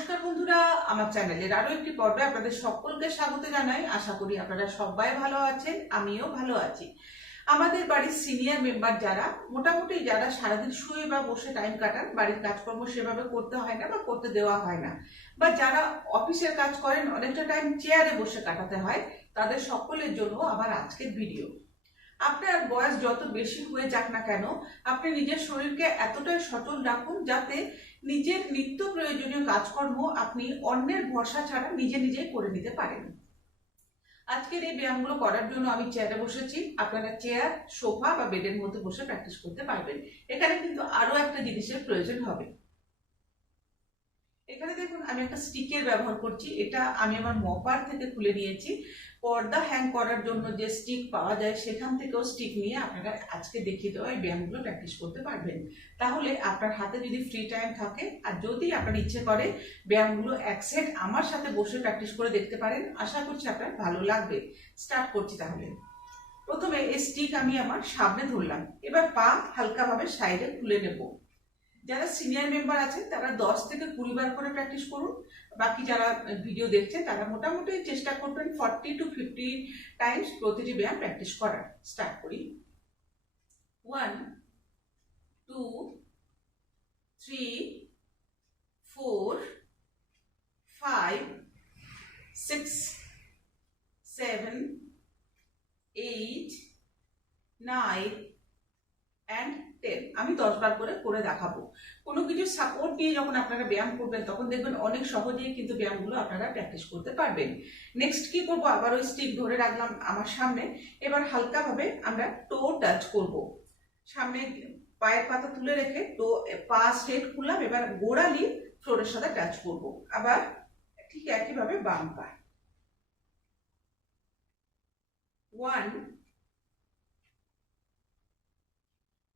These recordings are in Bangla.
নমস্কার বন্ধুরা, আমার চ্যানেলের আরও একটি পর্বে আপনাদের সকলকে স্বাগত জানাই। আশা করি আপনারা সবাই ভালো আছেন, আমিও ভালো আছি। আমাদের বাড়ির সিনিয়র মেম্বার যারা, মোটামুটি যারা সারাদিন শুয়ে বা বসে টাইম কাটান, বাড়ির কাজকর্ম সেভাবে করতে হয় না বা করতে দেওয়া হয় না। বা যারা অফিসের কাজ করেন, অনেকটা টাইম চেয়ারে বসে কাটাতে হয়, তাদের সকলের জন্য আমার আজকের ভিডিও আপনার বয়স যত বেশি হয়ে যাক না কেন, আপনি নিজের শরীরকে এতটাই সচল রাখুন যাতে নিজের নিত্য প্রয়োজনীয় কাজকর্ম আপনি অন্যের ভরসা ছাড়া নিজে নিজেই করে নিতে পারেন। আজকের এই ব্যায়ামগুলো করার জন্য আমি চেয়ারে বসেছি। আপনারা চেয়ার সোফা বা বেডের মধ্যে বসে প্র্যাকটিস করতে পারবেন। এখানে কিন্তু আরও একটা জিনিসের প্রয়োজন হবে। এখানে দেখুন, আমি একটা স্টিকের ব্যবহার করছি। এটা আমি আমার মপার থেকে খুলে নিয়েছি। পর্দা হ্যাং করার জন্য যে স্টিক পাওয়া যায়, সেখান থেকেও স্টিক নিয়ে আপনারা আজকে দেখিয়ে দেওয়া এই ব্যায়ামগুলো প্র্যাকটিস করতে পারবেন। তাহলে আপনার হাতে যদি ফ্রি টাইম থাকে, আর যদি আপনার ইচ্ছে করে ব্যায়ামগুলো এক সেট আমার সাথে বসে প্র্যাকটিস করে দেখতে পারেন, আশা করছি আপনার ভালো লাগবে। স্টার্ট করছি তাহলে। প্রথমে এই স্টিক আমি আমার সামনে ধরলাম। এবার পা হালকাভাবে সাইডে খুলে নেব। যারা সিনিয়র মেম্বার আছেন, তারা দশ থেকে কুড়ি বার করে প্র্যাকটিস করুন। বাকি যারা ভিডিও দেখছে, তারা মোটামুটি চেষ্টা করবেন ফর্টি টু ফিফটি টাইমস প্রতিটি ব্যায়াম প্র্যাকটিস করার। স্টার্ট করি। One two three four five six seven eight nine and ten আমি দশ বার করে করে দেখাবো। কোনো কিছু সাপোর্ট নিয়ে যখন আপনারা ব্যায়াম করবেন, তখন দেখবেন অনেক সহজেই কিন্তু ব্যায়ামগুলো আপনারা প্র্যাকটিস করতে পারবেন। নেক্সট কি করব? আবার ওই স্টিক ধরে রাখলাম আমার সামনে। এবার হালকাভাবে আমরা টো টাচ করব। সামনে পায়ের পাতা তুলে রেখে টো পা স্ট্রেট খুললাম। এবার গোড়ালি ফ্লোরের সাথে টাচ করব। আবার ঠিক একইভাবে বাম পা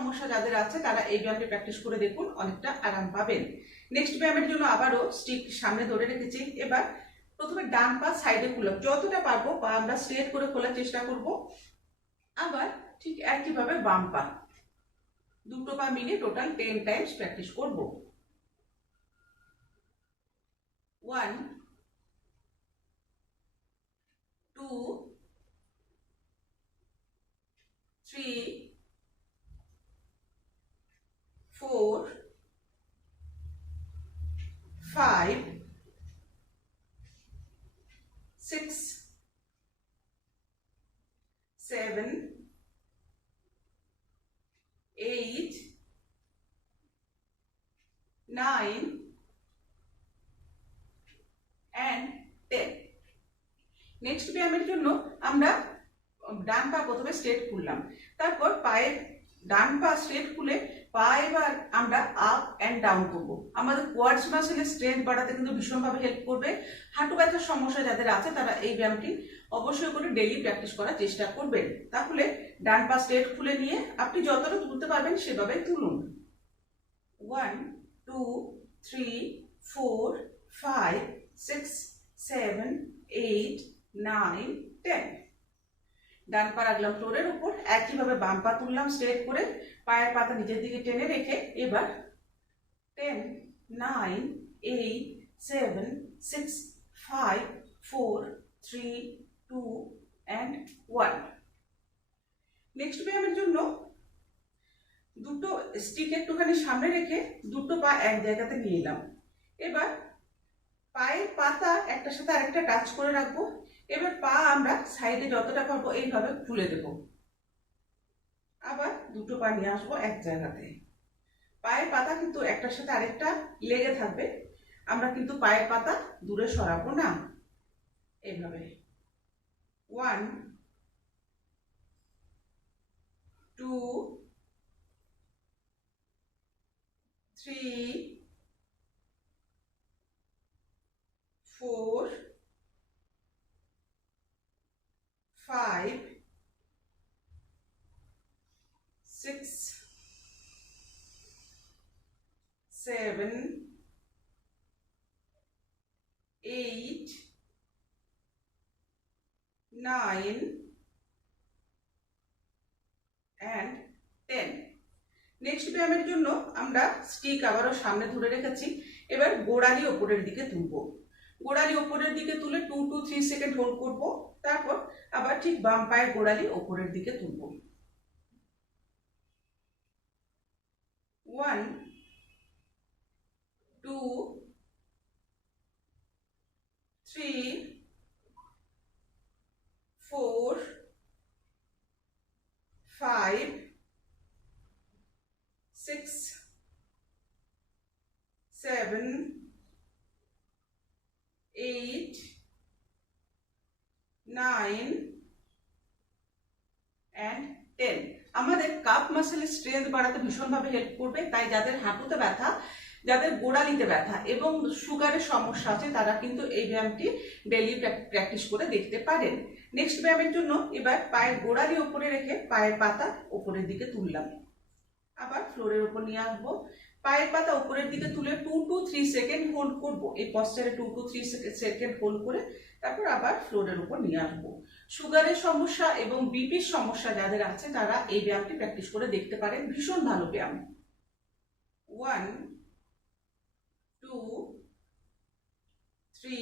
সমস্যা যাদের আছে, তারা এই ব্যায়ামটি প্র্যাকটিস করে দেখুন, অনেকটা আরাম পাবেন। নেক্সট ব্যায়ামের জন্য আবারও স্টিক সামনে ধরে রেখেছি। এবার প্রথমে ডান পা সাইডে খুললাম যতটা পারব পা আমরা স্ট্রেট করে খোলার চেষ্টা করব। আবার ঠিক একইভাবে বাম পা। দুটো পা মিলে টোটাল টেন টাইমস প্র্যাকটিস করব। One two three four five six, seven, eight, nine, and ten. Next ব্যায়ামের জন্য আমরা ডান পা প্রথমে স্ট্রেট খুললাম তারপর পায়ের ডান পা স্ট্রেট খুলে পা এবার আমরা আপ অ্যান্ড ডাউন করব। আমাদের কোয়ার্ডস মাসেলের স্ট্রেংথ বাড়াতে কিন্তু ভীষণভাবে হেল্প করবে। হাঁটু ব্যথার সমস্যা যাদের আছে, তারা এই ব্যায়ামটি অবশ্যই করে ডেইলি প্র্যাকটিস করার চেষ্টা করবেন। তাহলে ডান পা স্ট্রেট খুলে নিয়ে আপনি যতটা তুলতে পারবেন সেভাবে তুলুন। One two three four five six seven eight nine ডান পা রাখলাম ফ্লোরের উপর, একইভাবে বাম পা তুললাম স্ট্রেট করে, পায়ের পাতা নিচের দিকে টেনে রেখে এবার ten nine eight seven six five four three two and one next ব্যায়ামের জন্য দুটো স্টিক একটুখানি সামনে রেখে দুটো পা এক জায়গাতে নিয়ে এলাম। এবার পায়ের পাতা একটার সাথে আরেকটা টাচ করে রাখব। এবার পা আমরা সাইডে যতটা পারব এইভাবে খুলে দেব। আবার দুটো পা নিয়ে আসব এক জায়গাতে। পায়ের পাতা কিন্তু একটার সাথে আরেকটা লেগে থাকবে। আমরা কিন্তু পায়ের পাতা দূরে সরাবো না। এইভাবে। One two three four, five six seven eight nine and ten next ব্যায়ামের জন্য আমরা স্টিক আবারও সামনে ধরে রেখেছি। এবার গোড়ালি ওপরের দিকে তুলব। গোড়ালি ওপরের দিকে তুলে two to three second hold করব। তারপর আবার ঠিক বাম পায়ের গোড়ালি ওপরের দিকে তুলব। One two three four five six seven eight, nine, and ten. আমাদের কাপ মাসেলের স্ট্রেংথ বাড়াতে ভীষণভাবে হেল্প করবে তাই যাদের হাঁটুতে ব্যথা যাদের গোড়ালিতে ব্যথা এবং সুগারের সমস্যা আছে তারা কিন্তু এই ব্যায়ামটি ডেলি প্র্যাকটিস করে দেখতে পারেন। নেক্সট ব্যায়ামের জন্য এবার পায়ের গোড়ালি ওপরে রেখে পায়ের পাতা ওপরের দিকে তুললাম। আবার ফ্লোরের উপর নিয়ে আসব। পায়ের পাতা উপরের দিকে তুলে two to three second hold করব। এই পশ্চারে two to three second hold করে তারপর আবার ফ্লোরের উপর নিয়ে আসব। সুগারের সমস্যা এবং বিপির সমস্যা যাদের আছে, তারা এই ব্যায়ামটি প্র্যাকটিস করে দেখতে পারেন। ভীষণ ভালো ব্যায়াম। One two three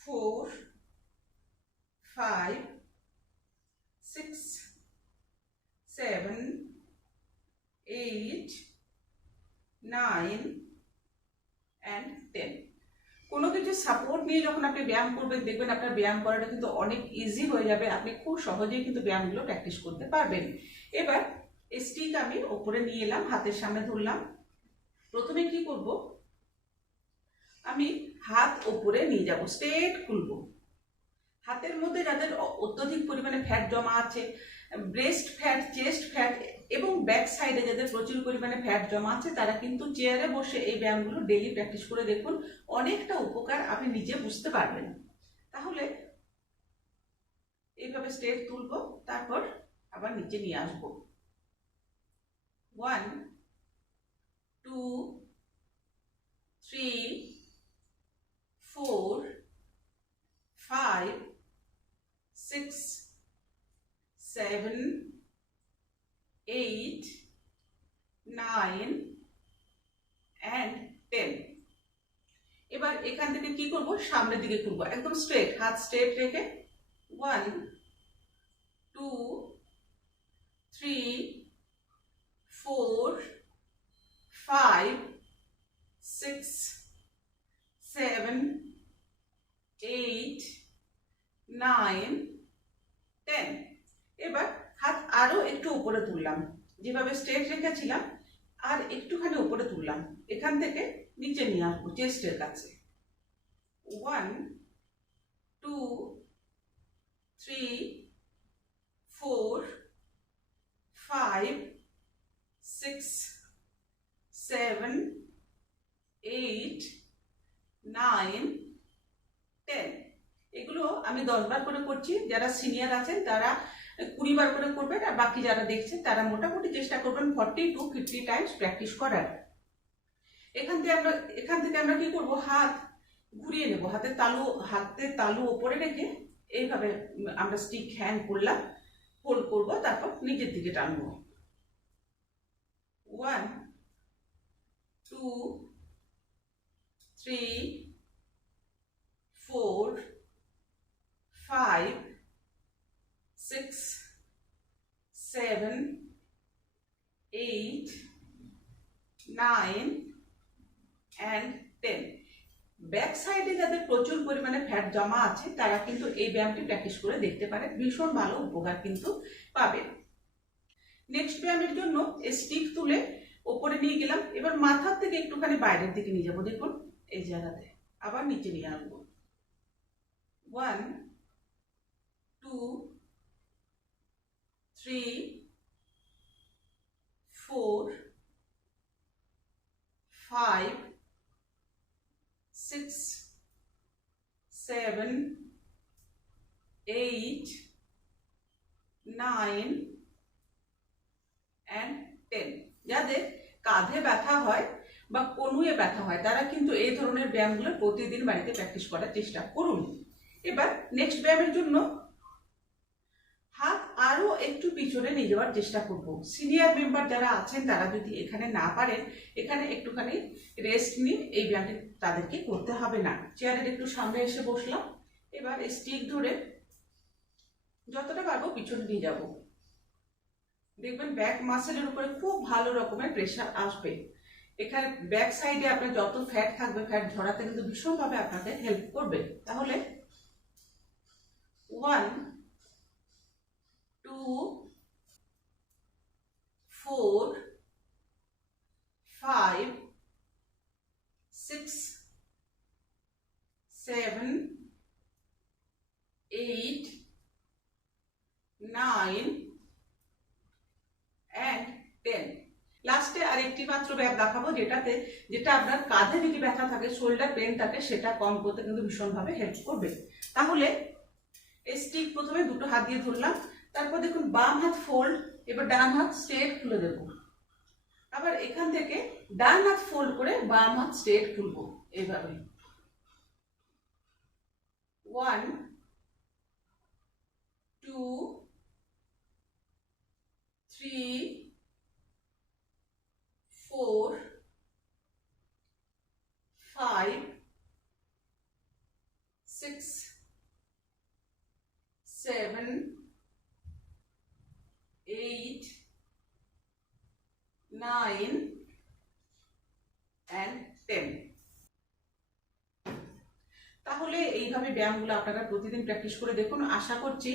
four five six seven eight nine and ten কোনো কিছু যখন আপনি ব্যায়াম করবেন, দেখবেন আপনার ব্যায়াম করাটা কিন্তু অনেক ইজি হয়ে যাবে। আপনি খুব সহজেই কিন্তু ব্যায়ামগুলো প্র্যাকটিস করতে পারবেন। এবার স্টিক আমি ওপরে নিয়ে এলাম, হাতের সামনে ধরলাম। প্রথমে কি করব? আমি হাত ওপরে নিয়ে যাব স্ট্রেট খুলবো। হাতের মধ্যে যাদের অত্যধিক পরিমাণে ফ্যাট জমা আছে ব্রেস্ট ফ্যাট চেস্ট ফ্যাট এবং ব্যাক সাইডে যাদের প্রচুর পরিমাণে ফ্যাট জমা আছে তারা কিন্তু চেয়ারে বসে এই ব্যায়ামগুলো ডেলি প্র্যাকটিস করে দেখুন অনেকটা উপকার আপনি নিজে বুঝতে পারবেন। তাহলে এইভাবে স্টেপ তুলবো তারপর আবার নিচে নিয়ে আসব। One two three four five six seven, eight, nine, and ten. এবার এখান থেকে কি করব? সামনের দিকে করব একদম স্ট্রেট হাত স্ট্রেট রেখে one two three four five six seven eight nine ten এবার হাত আরও একটু উপরে তুললাম। যেভাবে স্ট্রেট রেখেছিলাম, আর একটুখানি উপরে তুললাম। এখান থেকে নিচে নিয়ে আসব চেস্টের কাছে। One two three four five six seven eight nine ten এগুলো আমি দশবার করে করছি। যারা সিনিয়র আছেন, তারা কুড়ি বার করে করবেন আর বাকি যারা দেখছেন তারা মোটামুটি চেষ্টা করবেন forty to fifty times practice করার। এখান থেকে আমরা, এখান থেকে আমরা কি করব? হাত ঘুরিয়ে নেব। হাতের তালু হাতের তালু ওপরে রেখে এইভাবে আমরা স্টিক হ্যান্ড করলাম হোল্ড করব, তারপর নিচের দিকে টানবো। One two three four five six, seven, eight, nine, and ten. Back সাইডে যাদের প্রচুর পরিমাণে ফ্যাট জমা আছে তারা কিন্তু এই ব্যায়ামটি প্র্যাকটিস করে দেখতে পারে। ভীষণ ভালো উপকার কিন্তু পাবেন নেক্সট ব্যায়ামের জন্য স্টিক তুলে ওপরে নিয়ে গেলাম। এবার মাথার থেকে একটুখানি বাইরের দিকে নিয়ে যাব। দেখুন এই জায়গাতে। আবার নিচে নিয়ে আসব। One two three, four, five, six, seven, eight nine and ten যাদের কাঁধে ব্যথা হয় বা কনুয়ে ব্যথা হয় তারা কিন্তু এই ধরনের ব্যায়ামগুলো প্রতিদিন বাড়িতে প্র্যাকটিস করার চেষ্টা করুন। এবার নেক্সট ব্যায়ামের জন্য হাত আরও একটু পিছনে নিয়ে যাওয়ার চেষ্টা করব। সিনিয়র মেম্বার যারা আছেন, তারা যদি এখানে না পারেন, এখানে একটুখানি রেস্ট নিয়ে এই ব্যায়ামটি তাদেরকে করতে হবে না। চেয়ারের একটু সামনে এসে বসলাম। এবার স্টিক ধরে যতটা পারব পিছনে নিয়ে যাব। দেখবেন ব্যাক মাসেলের উপরে খুব ভালো রকমের প্রেশার আসবে। এখানে ব্যাক সাইডে আপনার যত ফ্যাট থাকবে ফ্যাট ঝরাতে কিন্তু ভীষণভাবে আপনাকে হেল্প করবে। তাহলে one two four five six seven eight nine and ten লাস্টে আরেকটি মাত্র ব্যায়াম দেখাবো, যেটাতে, যেটা আপনার কাঁধে যদি ব্যথা থাকে শোল্ডার পেন থাকে, সেটা কম করতে কিন্তু ভীষণভাবে হেল্প করবে। তাহলে, এই স্টিক প্রথমে দুটো হাত দিয়ে ধরলাম। তারপর দেখুন বাম হাত ফোল্ড এবার ডান হাত স্ট্রেট খুলে দেব। আবার এখান থেকে ডান হাত ফোল্ড করে বাম হাত স্ট্রেট খুলবো এইভাবে one two three four five six seven, eight, nine, and ten. তাহলে এইভাবে ব্যায়ামগুলো আপনারা প্রতিদিন প্র্যাকটিস করে দেখুন। আশা করছি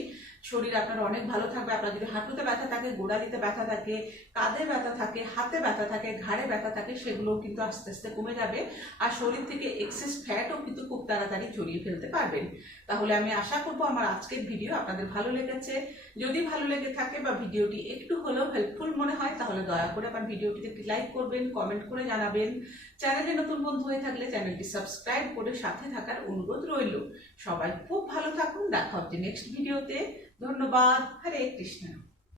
শরীর আপনার অনেক ভালো থাকবে। আপনার যদি হাঁটুতে ব্যথা থাকে গোড়ালিতে ব্যথা থাকে, কাঁধে ব্যথা থাকে, হাতে ব্যথা থাকে, ঘাড়ে ব্যথা থাকে, সেগুলোও কিন্তু আস্তে আস্তে কমে যাবে। আর শরীর থেকে এক্সেস ফ্যাটও কিন্তু খুব তাড়াতাড়ি চড়িয়ে ফেলতে পারবেন। তাহলে আমি আশা করব আমার আজকের ভিডিও আপনাদের ভালো লেগেছে। যদি ভালো লেগে থাকে বা ভিডিওটি একটু হলেও হেল্পফুল মনে হয়, তাহলে দয়া করে আমার ভিডিওটিতে একটি লাইক করবেন কমেন্ট করে জানাবেন। চ্যানেলে নতুন বন্ধু হয়ে থাকলে চ্যানেলটি সাবস্ক্রাইব করে সাথে থাকার অনুরোধ রইল। সবাই খুব ভালো থাকুন। দেখা হচ্ছে নেক্সট ভিডিওতে ধন্যবাদ। হরে কৃষ্ণ।